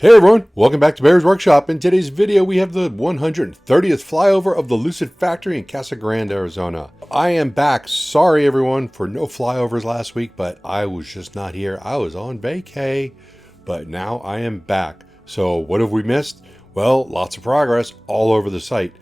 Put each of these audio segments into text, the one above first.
Hey everyone, welcome back to Bear's Workshop. In today's video, we have the 130th flyover of the Lucid factory in Casa Grande, Arizona. I am back. Sorry everyone for no flyovers last week, but I was just not here. I was on vacay, but now I am back. So what have we missed? Well, lots of progress all over the site.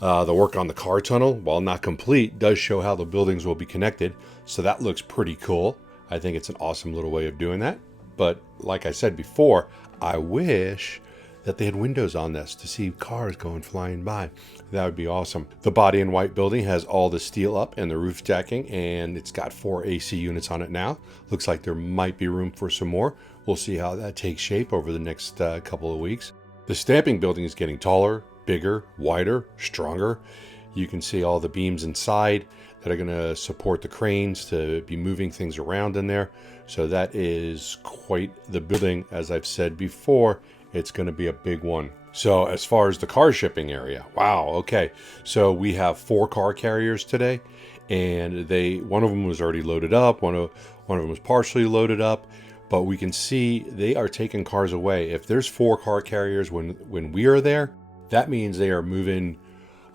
The work on the car tunnel, while not complete, does show how the buildings will be connected. So that looks pretty cool. I think it's an awesome little way of doing that. But like I said before, I wish that they had windows on this to see cars going flying by. That would be awesome. The body in white building has all the steel up and the roof jacking, and it's got 4 AC units on it now. Looks like there might be room for some more. We'll see how that takes shape over the next couple of weeks. The stamping building is getting taller, bigger, wider, stronger. You can see all the beams inside that are going to support the cranes to be moving things around in there. So that is quite the building. As I've said before, it's going to be a big one. So as far as the car shipping area, wow, okay. So we have 4 car carriers today, and one of them was already loaded up, one of them was partially loaded up, but we can see they are taking cars away. If there's 4 car carriers when we are there, that means they are moving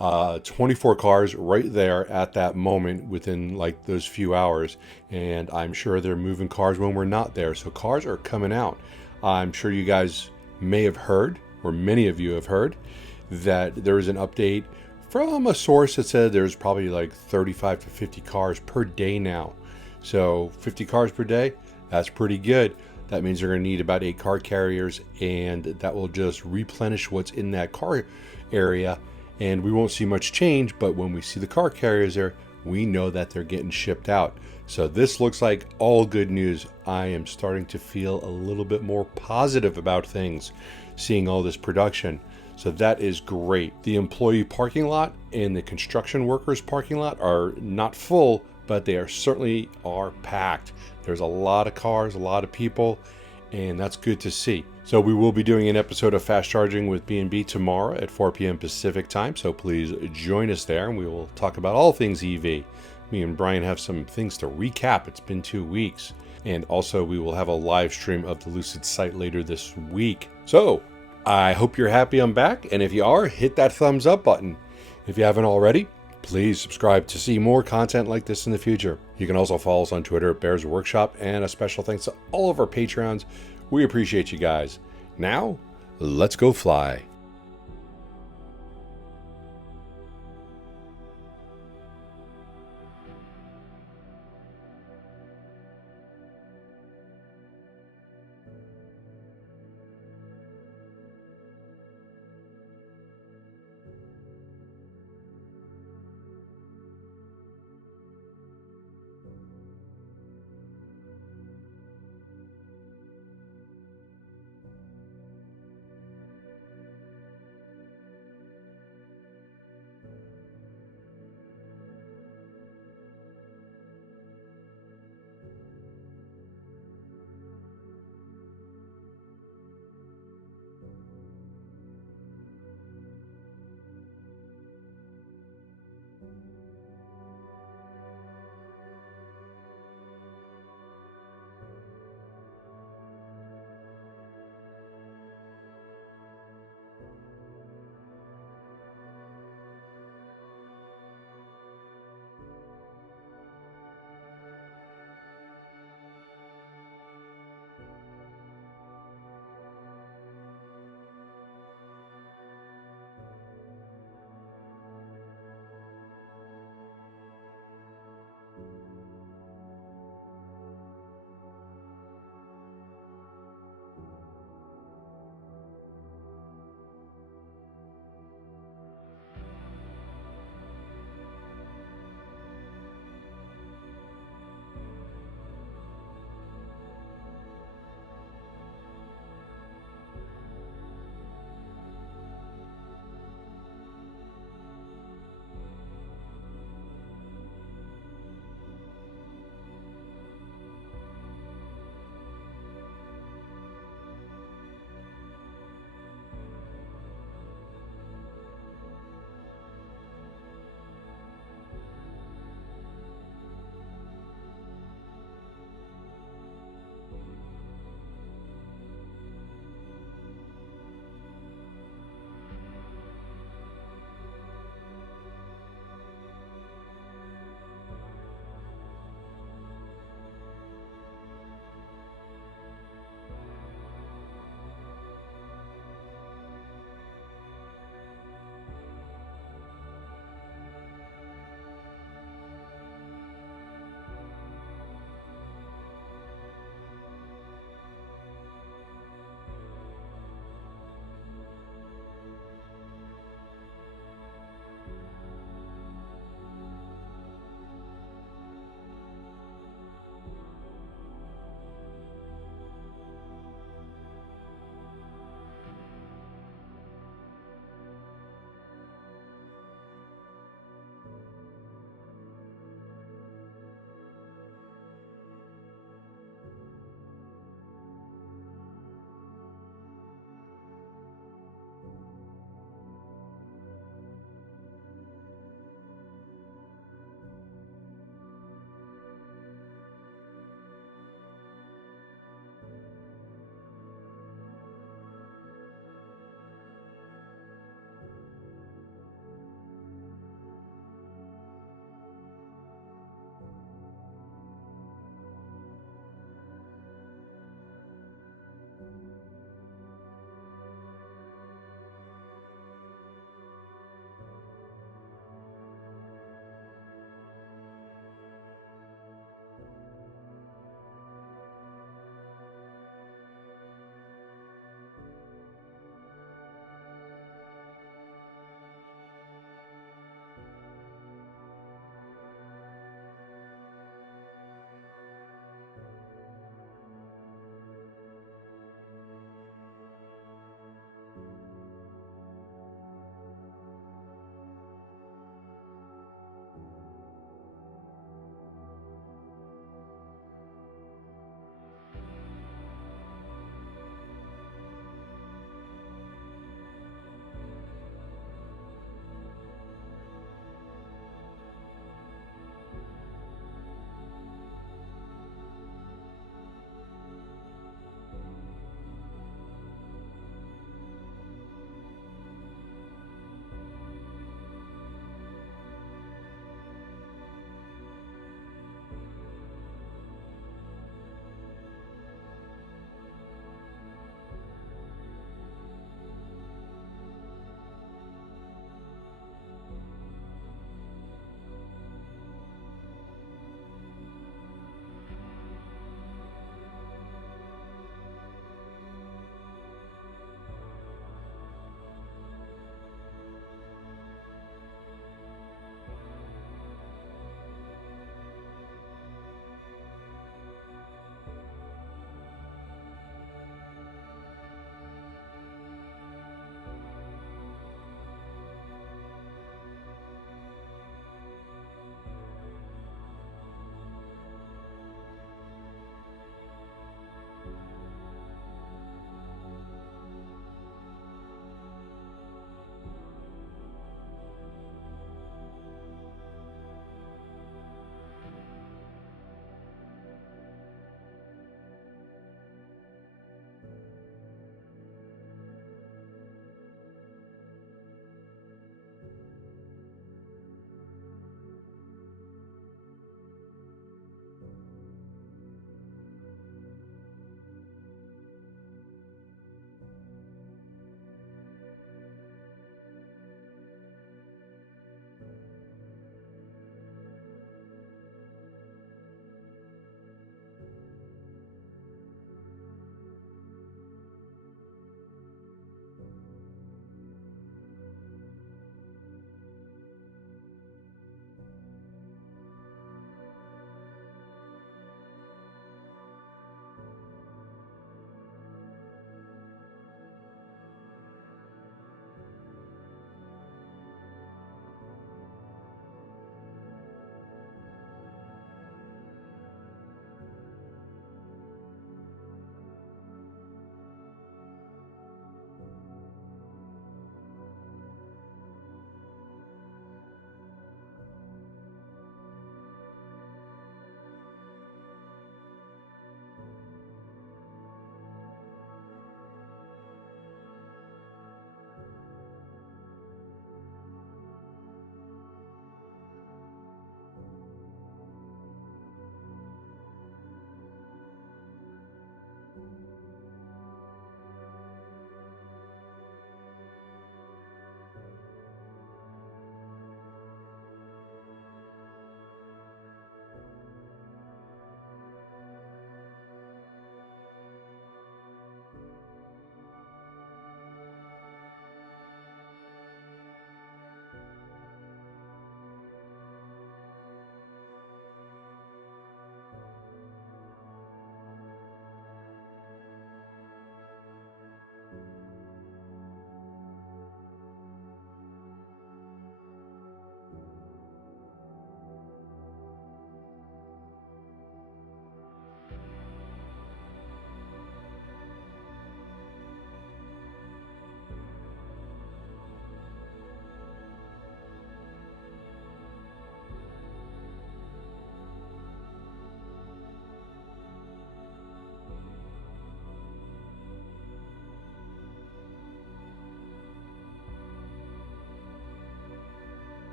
24 cars right there at that moment within like those few hours. And I'm sure they're moving cars when we're not there. So cars are coming out. I'm sure you guys may have heard, or many of you have heard, that there is an update from a source that said there's probably like 35 to 50 cars per day now. So 50 cars per day, that's pretty good. That means they're going to need about 8 car carriers, and that will just replenish what's in that car area. And we won't see much change, but when we see the car carriers there, we know that they're getting shipped out. So this looks like all good news. I am starting to feel a little bit more positive about things, seeing all this production. So that is great. The employee parking lot and the construction workers parking lot are not full, but they certainly are packed. There's a lot of cars, a lot of people, and that's good to see. So we will be doing an episode of Fast Charging with B&B tomorrow at 4 p.m. Pacific time. So please join us there, and we will talk about all things EV. Me and Brian have some things to recap. It's been 2 weeks. And also we will have a live stream of the Lucid site later this week. So I hope you're happy I'm back. And if you are, hit that thumbs up button. If you haven't already, please subscribe to see more content like this in the future. You can also follow us on Twitter at Bears Workshop, and a special thanks to all of our Patreons. We appreciate you guys. Now, let's go fly.